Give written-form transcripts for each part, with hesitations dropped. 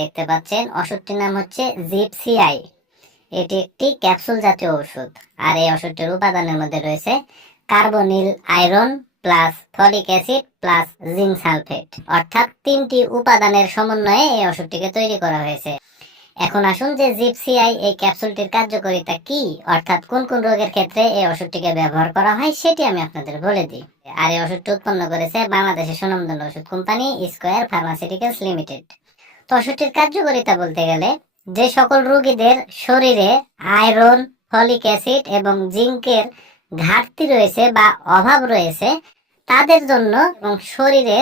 দেখতে পাচ্ছেন ওষুধটির নাম হচ্ছে জিপসিআই। এটি একটি ক্যাপসুল জাতীয় ওষুধ। আর এই ওষুধটির উপাদানের মধ্যে রয়েছে carbonyl iron plus folic acid plus zinc sulphate, অর্থাৎ 3টি উপাদানের সমন্বয়ে এই ওষুধটিকে তৈরি করা হয়েছে। এখন আসুন যে জিপসিআই এই ক্যাপসুলটির কার্যকারিতা কি, অর্থাৎ কোন কোন রোগের ক্ষেত্রে এই ওষুধটিকে ব্যবহার করা হয় সেটি আমি আপনাদের বলে দিই। আর এই ওষুধটি উৎপন্ন করেছে বাংলাদেশের সুনামধন্য ওষুধ কোম্পানি স্কয়ার ফার্মাসিউটিক্যালস লিমিটেড। তো ওষুধটির কার্যকারিতা বলতে গেলে যে সকল রোগীদের শরীরে আয়রন, ফলিক অ্যাসিড এবং জিঙ্কের ঘাটতি রয়েছে বা অভাব রয়েছে তাদের জন্য এবং শরীরে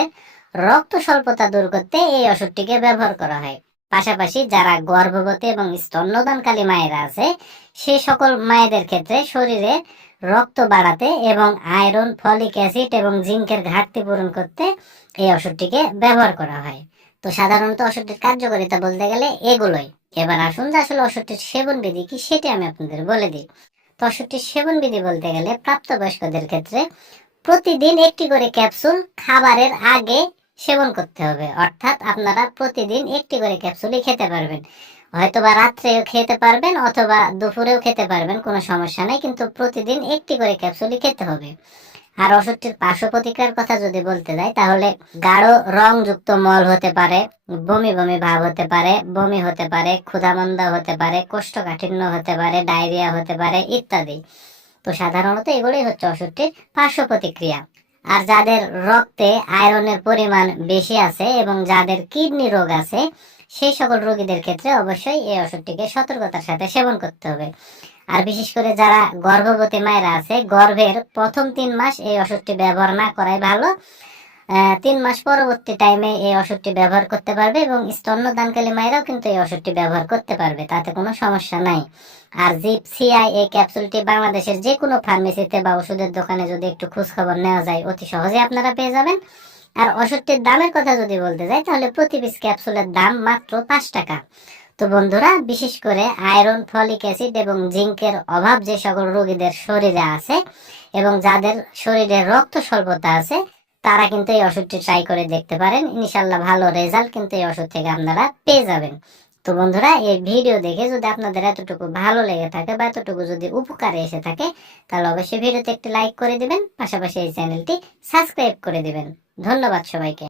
রক্ত স্বল্পতা দূর করতে এই ওষুধটিকে ব্যবহার করা হয়। পাশাপাশি যারা গর্ভবতী এবং স্তন্যদানকারী মায়েরা আছে সেই সকল মায়েদের ক্ষেত্রে শরীরে রক্ত বাড়াতে এবং আয়রন, ফলিক অ্যাসিড এবং জিঙ্কের ঘাটতি পূরণ করতে এই ওষুধটিকে ব্যবহার করা হয়। তো সাধারণত ওষুধটির কার্যকারিতা বলতে গেলে এগুলোই। এবার আসুন যে আসলে ওষুধটির সেবন বিধি কি সেটি আমি আপনাদের বলে দিই। তো ওষুধটির সেবন বিধি বলতে গেলে প্রাপ্তবয়স্কদের ক্ষেত্রে প্রতিদিন একটি করে ক্যাপসুল খাবারের আগে সেবন করতে হবে, অর্থাৎ আপনারা প্রতিদিন একটি করে ক্যাপসুলই খেতে পারবেন। হয়তোবা রাত্রেও খেতে পারবেন অথবা দুপুরেও খেতে পারবেন, কোনো সমস্যা নেই, কিন্তু প্রতিদিন একটি করে ক্যাপসুলই খেতে হবে। আর ওষুধটির পার্শ্ব প্রতিক্রিয়ার কথা যদি বলতে যাই তাহলে গাঢ় রংযুক্ত মল হতে পারে, বমি বমি ভাব হতে পারে, বমি হতে পারে, ক্ষুধামন্দা হতে পারে, কোষ্ঠকাঠিন্য হতে পারে, ডায়রিয়া হতে পারে ইত্যাদি। তো সাধারণত এগুলোই হচ্ছে ওষুধটির পার্শ্ব প্রতিক্রিয়া। আর যাদের রক্তে আয়রনের পরিমাণ বেশি আছে এবং যাদের কিডনি রোগ আছে সেই সকল রোগীদের ক্ষেত্রে অবশ্যই এই ওষুধটিকে সতর্কতার সাথে সেবন করতে হবে। আর বিশেষ করে যারা গর্ভবতী মায়েরা আছে গর্ভের প্রথম 3 মাস এই ওষুধটি ব্যবহার না করাই ভালো। 3 মাস পরবর্তী টাইমে এই ওষুধটি ব্যবহার করতে পারবে এবং স্তন্যদানকারী মায়েরাও কিন্তু এই ওষুধটি ব্যবহার করতে পারবে, তাতে কোনো সমস্যা নাই। আর জিপসিআই এই ক্যাপসুলটি বাংলাদেশের যে কোনো ফার্মেসিতে বা ওষুধের দোকানে যদি একটু খোঁজ খবর নেওয়া যায় অতি সহজে আপনারা পেয়ে যাবেন। আর ওষুধটির দামের কথা যদি বলতে যাই তাহলে প্রতি পিস ক্যাপসুলের দাম মাত্র 5 টাকা। তো বন্ধুরা, বিশেষ করে আয়রন, ফলিক অ্যাসিড এবং জিঙ্কের অভাব যে সকল রোগীদের শরীরে আছে এবং যাদের শরীরে রক্ত স্বল্পতা আছে তারা কিন্তু এই ওষুধটি ট্রাই করে দেখতে পারেন। ইনশাল্লাহ ভালো রেজাল্ট কিন্তু এই ওষুধ থেকে আপনারা পেয়ে যাবেন। তো বন্ধুরা, এই ভিডিও দেখে যদি আপনাদের এতটুকু ভালো লেগে থাকে বা এতটুকু যদি উপকারে এসে থাকে তাহলে অবশ্যই ভিডিওতে একটি লাইক করে দিবেন, পাশাপাশি এই চ্যানেলটি সাবস্ক্রাইব করে দিবেন। ধন্যবাদ সবাইকে।